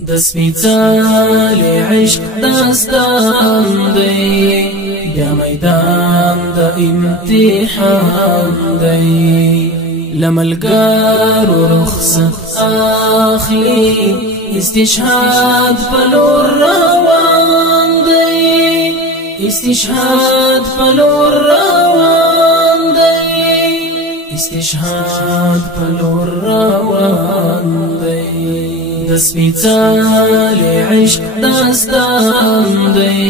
د سپېڅلي عشق داستان دی بیا میدان د امتحان دی لملګرو رخصت اخلي استشهاد په لور روان دی استشهاد په لور روان دی استشهاد په لور روان دی د سپېڅلي عشق داستان دی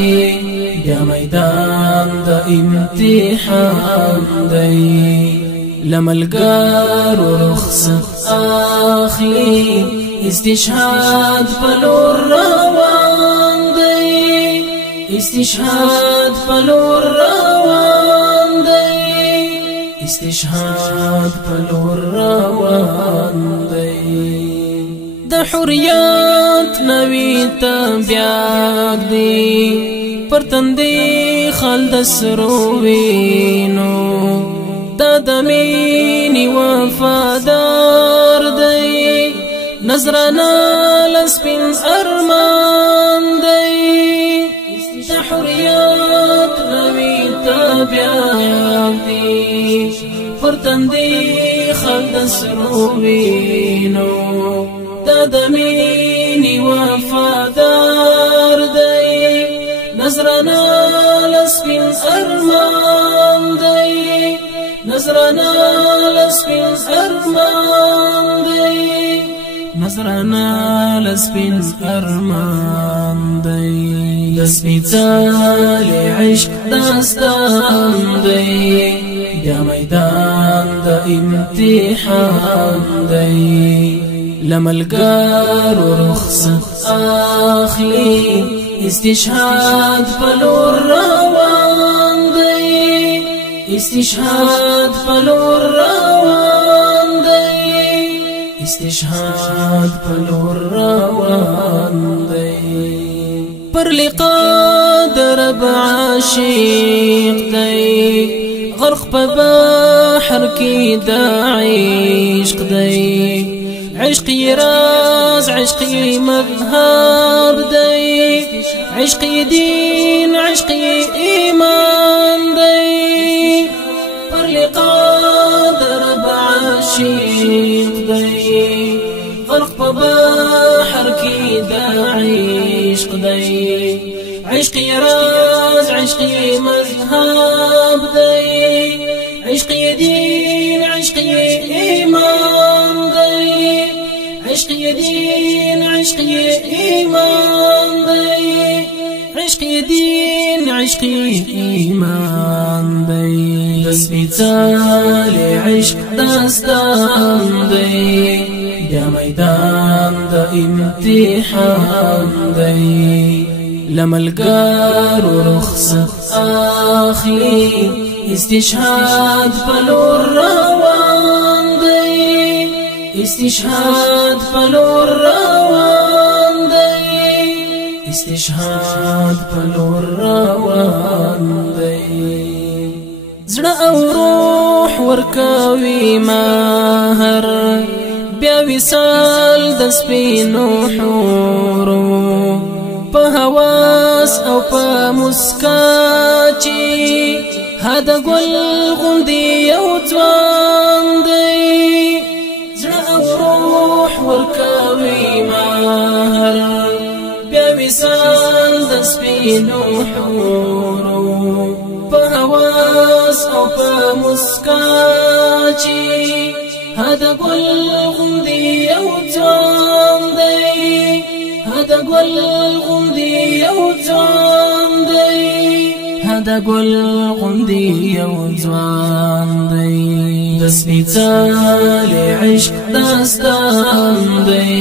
بیا میدان د امتحان دی لملګرو رخصت اخلي استشهاد په لور روان دی استشهاد په لور روان دی استشهاد په لور روان دی د حریات نوی تبیاک دی پر تندی خلد سروینو دا دمینی وفادار دی نظرانا لسپین ارمان دی د حریات نوی تبیاک دی پر تندی خلد سروینو دا دمینی وفادار دی نظرانا لسپین ارمان دی نظرانا لسپین ارمان دی نظرانا لسپین ارمان دی د سپېڅلي عشق داستان دی بیا میدان د امتحان دی لملګرو رخصت اخلي استشهاد په لور روان دی استشهاد په لور روان دی استشهاد په لور روان دی پر لقا د رب عاشق دی غرق په بحر کې د عشق دی عشقي راز عشقي مذهب دي عشقي دين عشقي إيمان دي پر لقاء درب عاشق دي غرق ببحر كي دا عشق دي عشقي راز عشقي مذهب دي عشقي دين عشقي إيمان دي عشقي دين عشقي إيمان دي عشقي دين عشقي إيمان دي د سپېڅلي عشق داستان دی بیا میدان د امتحان دی لملګرو رخصت اخلي استشهاد په لور روان دی استشهاد په لور روان دی استشهاد په لور روان دی زړه او روح ورکوي مهر بیا وصال د سپینو حورو په حواس او په مسکا چې هدا ګل غوندي یو ځوان دی زړه او روح ورکوي مهر بیا وصال د سپینو حورو په حواس او په مسکا چې هدا ګل غوندي یو ځوان دی هدا ګل غوندي یو ځوان دی هدا ګل غوندي یو ځوان دی د سپېڅلي عشق داستان دی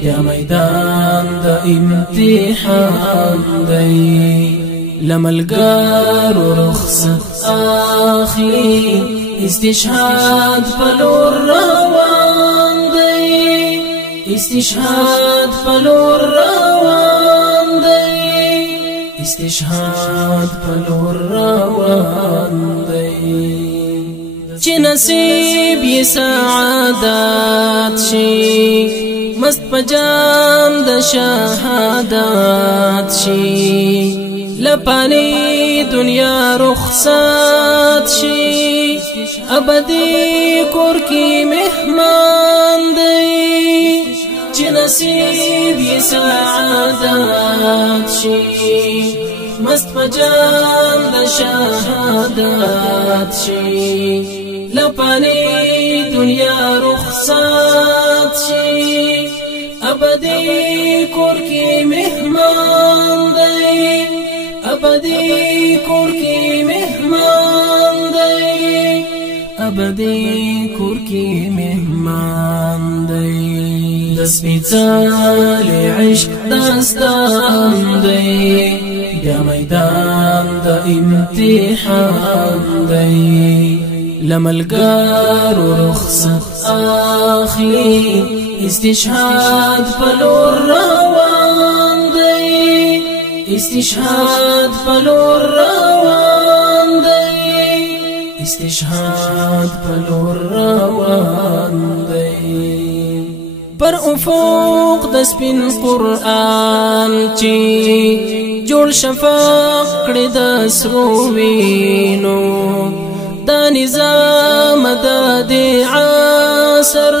بیا میدان د امتحان دی لملګرو رخصت اخلي استشهاد په لور روان دی استشهاد په لور روان دی استشهاد په لور روان دی چې نصیب یې سعادت شي مست پجام د شهادت شي لپانی دنیا رخصت شي ابدی کور کی مهمان دی چې نصیب یې سعادت شي مست پجام د شهادت شي لپانی دنیا رخصت شي ابدی کور کی مهمان دی ابدی کور کی مهمان دی ابدی کور کی مهمان دی د سپیڅلي عشق داستان دی بیا میدان د امتحان دی لملګرو رخصت اخلي استشهاد پلور روان دی استشهاد پلور روان دی استشهاد پلور روان دی پر افق د سپین قرآن چی جوړ شفاق کړي د سرو وینو دا نظام د عصر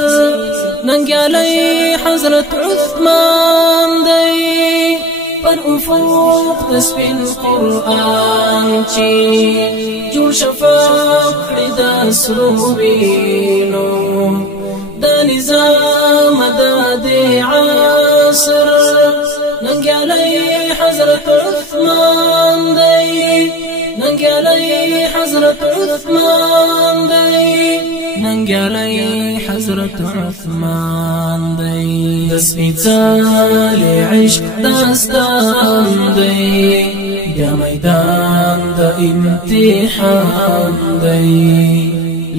ننګیالی حضرت عثمان دی پر افق د سپین قرآن چی جوړ شفاق کړي د سرو وینو دا نظام د عصر ننګیالی حضرت عثمان دی ننګیالی حضرت عثمان دی ننګیالی حضرت عثمان دی د سپیڅلي عشق داستان دی بیا میدان د امتحان دی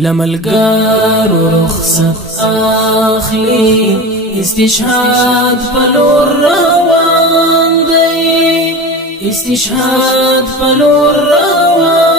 لملګرو رخصت اخلي استشهاد پلور روان دی استشهاد پلور روان